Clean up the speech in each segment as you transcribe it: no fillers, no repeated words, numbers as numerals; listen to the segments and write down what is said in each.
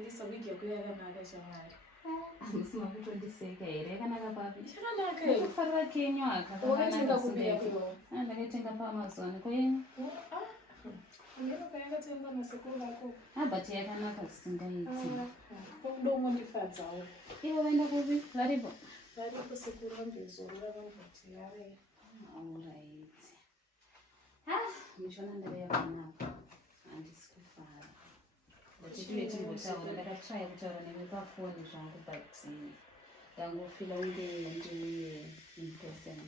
Ndisa wiki yekuya yakanaka shamwari. Musima kutondiseka here yakanaka papi? Yakanaka. Ndikufarira Kenya aka. Wakatenga kumbira kuyo? Ndakatenga paAmazon kwenyu. Ndiro kayangatenga nasekuru vako. But yakanaka zvisingaiti. Ndomondifadzawo. Ivo vaenda kupi? Varipo? Varipo sekuru vambezorora vangoti yave. Alright. Mishona ndava yakanaka. Handisi kufara. Ndakatry kutaura newe pafoni zvangu but ndangofila unge ndiuye in person.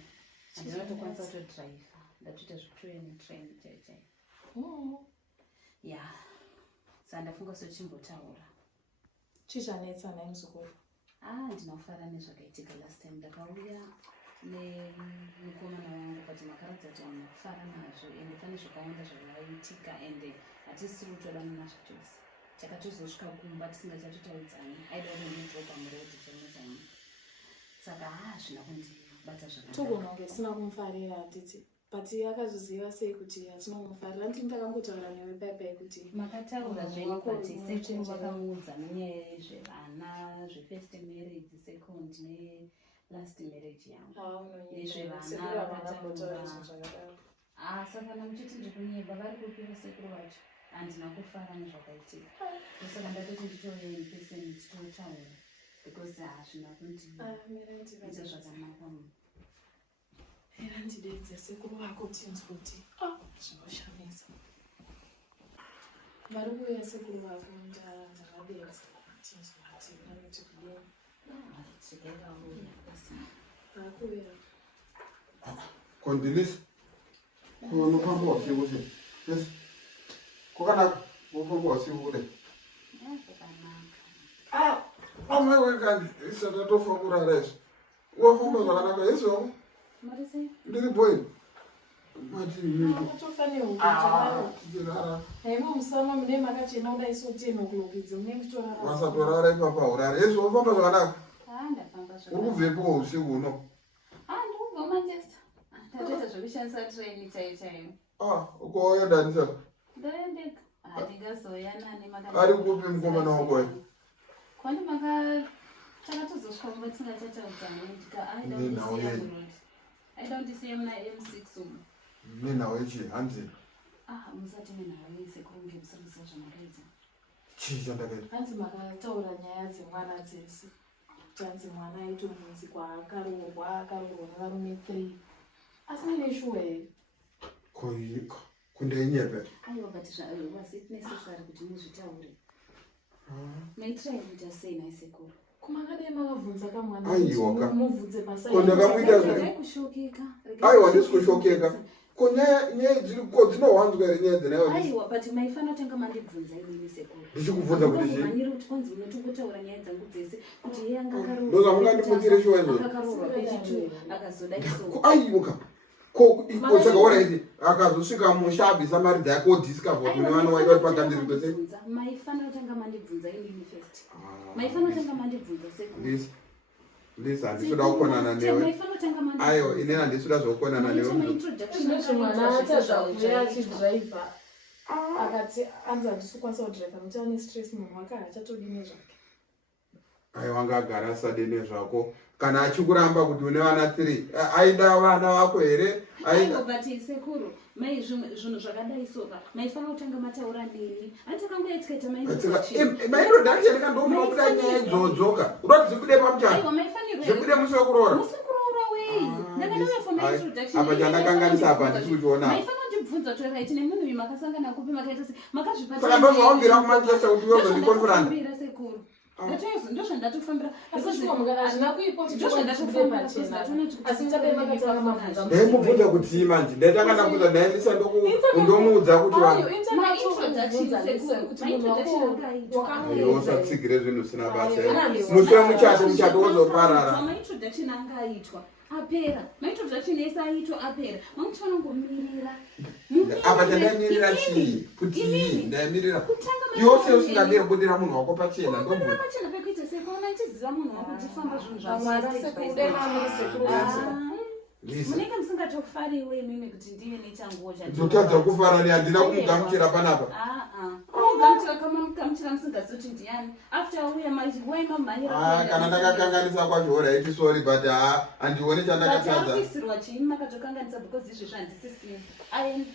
Handinatokwanisa kutodriva. Ndatoita zvekutoya netrain chaichai. Yeah. Saka ndafunga sochimbotaura. Chizvanetsa nai muzukuru? Ndinofara nezvakaitika last time ndakauya nemukomana wangu kuti makaradza kuti vanhu nakufara nazvo ende pane zvakawanda zvavaitika ende hatisiri kutodanana nazvo chose. Takatozosvika kumba tisingachatotaudzani. Aida kundidropa murodhi chaimo chaimo. Saka zvina kundibata zvakanaka. Togona kunge tisina kumufarira titi. But akazviziva sei kuti hatinomufarira? Ndini ndakangotaura newe baibai kuti makataura zvenyu kuti sekuru vakamuudza munyaya yezvevana zvefirst marriage, second nelast marriage yangu. Nezvevana vakataura. Saka namuchiti ndikunyeba vari kupira sekuru vacho. Handina kufara nezvakaitika. Saka ndatoti nditore in person titotaura. Because hazvina kundiita zvakanaka. Era ndidedze sekuru vako tinzwe kuti zvinoshamisa. Vari kuuya sekuru vako ndakadedza tinzwe kuti vanoti kudini. Tikaivaouya basi. Vakuuya. Kondilisa. Kunofamba wasiwo se. Yes. Kwakanaka. Wofamba wasiwo kudai. Kwakanaka. Amai wekandi isati atofa kurara izvo. Wafamba zvakanaka izvo. Marise? Ndiri boy. Mati tofanirwa kutirara. Haimo musama mune makachena kudai so 10 o'clock idzi mune kutorara. Wasatorara ipapa urara. Izvo wafamba zvakanaka. Ndafamba zvakanaka. Uri kubvepo usiku uno? Ndikubva Manchester. Ndatoita zvokushandisa train chaiyo. Uko yodanisa? Ndaendeka. Ndingazoya nani ari kupi mukomana wako? Kwani takatozosvika kumba tisingachataudzana ndika aida kundisiya muna M6 umu. Menhawo yechihanzi? Musati menhawo yesekuru ngekusarisa zvamakaita. Chii chandakaita? Hanzi makataura nyaya dzemwana dzese. Tanzi mwana aitombunzi kwaakaroorwa nevarume 3. Asi mine shuwa here? Koika. Kundeinyepe? Aiwa but was it necessary kuti muzvitaure? Maitrai kuita sei naisekuru? Kumakadai makabvunza kamwana aiwa mubvunze pasai. Kondakamuita kushokeka. Aiwa ndisi kushokeka. Nyaya dzinowanzwa here nyaya dzinayo. Aiwa but maifana tanga mandibvunza inini sekuru. Ndichikubvunza kuti chii? Maniri kuti kwanzi unototaura nyaya dzangu dzese kuti yeye anga akaroorwa. Ndoza mungandimutsire shuwa izvo. Akaroorwa pechitu akazoda iso. Aiwa. Ko saka waraiti akazosvika musha abvisa mari dzake odiscover kune vana vaida kuti pagadzirwe pese. Maifana tanga mandibvunza inini first. Maifana tanga mandibvunza sekuru. Lisa handisvoda kukonana newe. Aiwa inini handisvoda zvokukonana newe. Mwana atadzvakuya achidhiraivha akati anzi handisi kukwanisa kudhiraivha nokuti ane stress munhu wake haachatodine zvake. Aiwa anga agara sadene zvako. Kana achikuramba kuti une vana 3 aida vana vako here? Aiwa but sekuru mai zvinhu zvakadai soka maifana kutanga mataura ndini. Antakangoya tikaita introduction kandomunokuda nyaya idzodzoka urati dzikude pamuchana. Aiwa maifanirwa dzikude musi wekuroora. Musi kuroora wei. Ndakadauya for my introduction. Apa chandakanganisa apa handisi kuchiona. Maifana ndibvunza kuti right nemunhu uyu makasangana kupi makaita sei makazvipata. Saka ndozvawambira kumanchester kuti uyozondikonfuranda. Sekuru. Ndozvandatofambira. Ndaimubvunza kuti manje ndatanga ndakuza ndaendesa ndomuudza kuti usatsigire zvinhu usina basa. Musi wemuchato wozoparara. Introduction anga aitwa apera. Introduction yese aitwa apera. Mamuchona ngomirira. Apa chandamirira chii? Kuti ndamirira. Yose usingabere kudira munhu wako pachena ndombo. Pachena pekuita sekona chiziva munhu wako chifamba zvinhu zvamwana sekudema muri sekuru. Lisa. Munenge musingatofariwe imimi kuti ndive nechanguo ndotadza kufara ni handina kumugamuchira panapa. kumugamuchira kama mugamuchira musingazivi kuti ndiani after uya wai mamhanyira kana ndakakanganisa kwazvo right sorry but handione chandakatadza. kuisirwa chii makatokanganisa because izvezvo handisisini aenda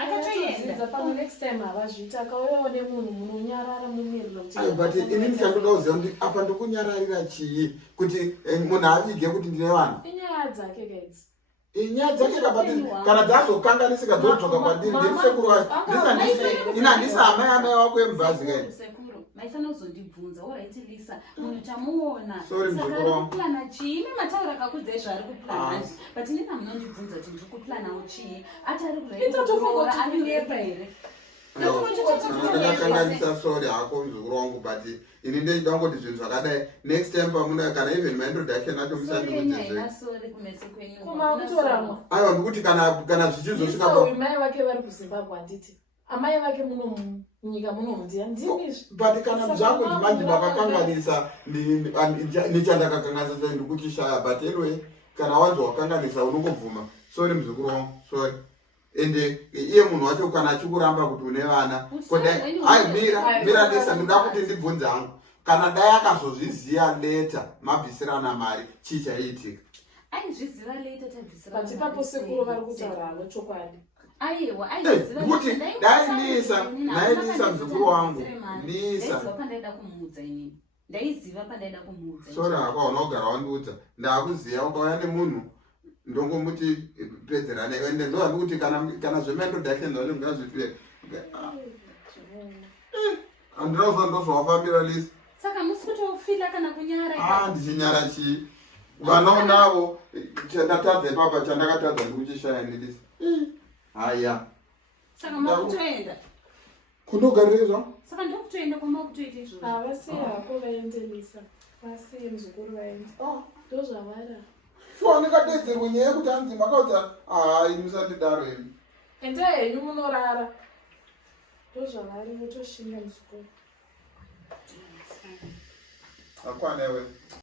akatoenda pamwe next time havazviita akauyawo nemunhu munonyarara mumirira kuti but ini ndichandoda kuziva kuti apa ndikunyararira chii kuti munhu avige kuti ndine vanhu inyaya dzake kaidzi inyaya dzake kabati kana dzazokanganisika dzodzoka kwandiri ndirisekuru ina handisi amai amai wako emubhazi kaidi maifana kuzondibvunza oraiti Lisa munhu tamuona sorry saka ari kuplana chii ine matauro akakudzai zvaari kuplana but inena munondibvunza kuti ndiri kuplanawo chii ati ari kuroora anirepa here ndakakanganisa sorry hako muzukuru wangu but ini ndechida kungoti zvinhu zvakadai next time pamuna kana even maintroduction acho kumakutorama aiwa ndikuti kana zvichizosvika mai vake vari kuzimbabwe handiti amai vake muno munyika muno mundia ndinizvi but kana zvangu ndimanje makakanganisa nechandakakanganisa ndikuchishaya but anyway kana wanzi wakanganisa unongobvuma sorry muzukuru wangu sorry ende iye munhu wacho kana achikuramba kuti une vana mira Lisa ndoda kuti ndibvunze hangu kana dai akazozviziva leta mabvisirana mari chii chaiitika aizviziva leta tabvisirana but ipapo sekuru vari kutaura havo chokwadi aiwa kuti dai Lisa muzukuru wangu Lisa pandaida kumuudza inini ndaiziva pandaida kumuudza sorry hako unogara wandiudza ndakuziva ukauya nemunhu ndongomuti pedzerane ende ndohambi kuti kana zvemaintroduction zvacho ngazvipere handina kuziva ndozvawafambira Lisa saka musi kutofila kana kunyara ndichinyara chii vana unavo chandatadza ipapa chandakatadza ndikuchishaya ndilisa haya saka makutoenda kundogarirezva saka ndokutoenda kwamakutoita izvozvo havasiye hako vaendelisa vasiye muzukuru vaende ndozvavara ndikadedzerwe nyaya yekuti hanzi makaudza hai musandidaro ini enda henyu munorara ndozvavari votoshinga muzukuru akwanewe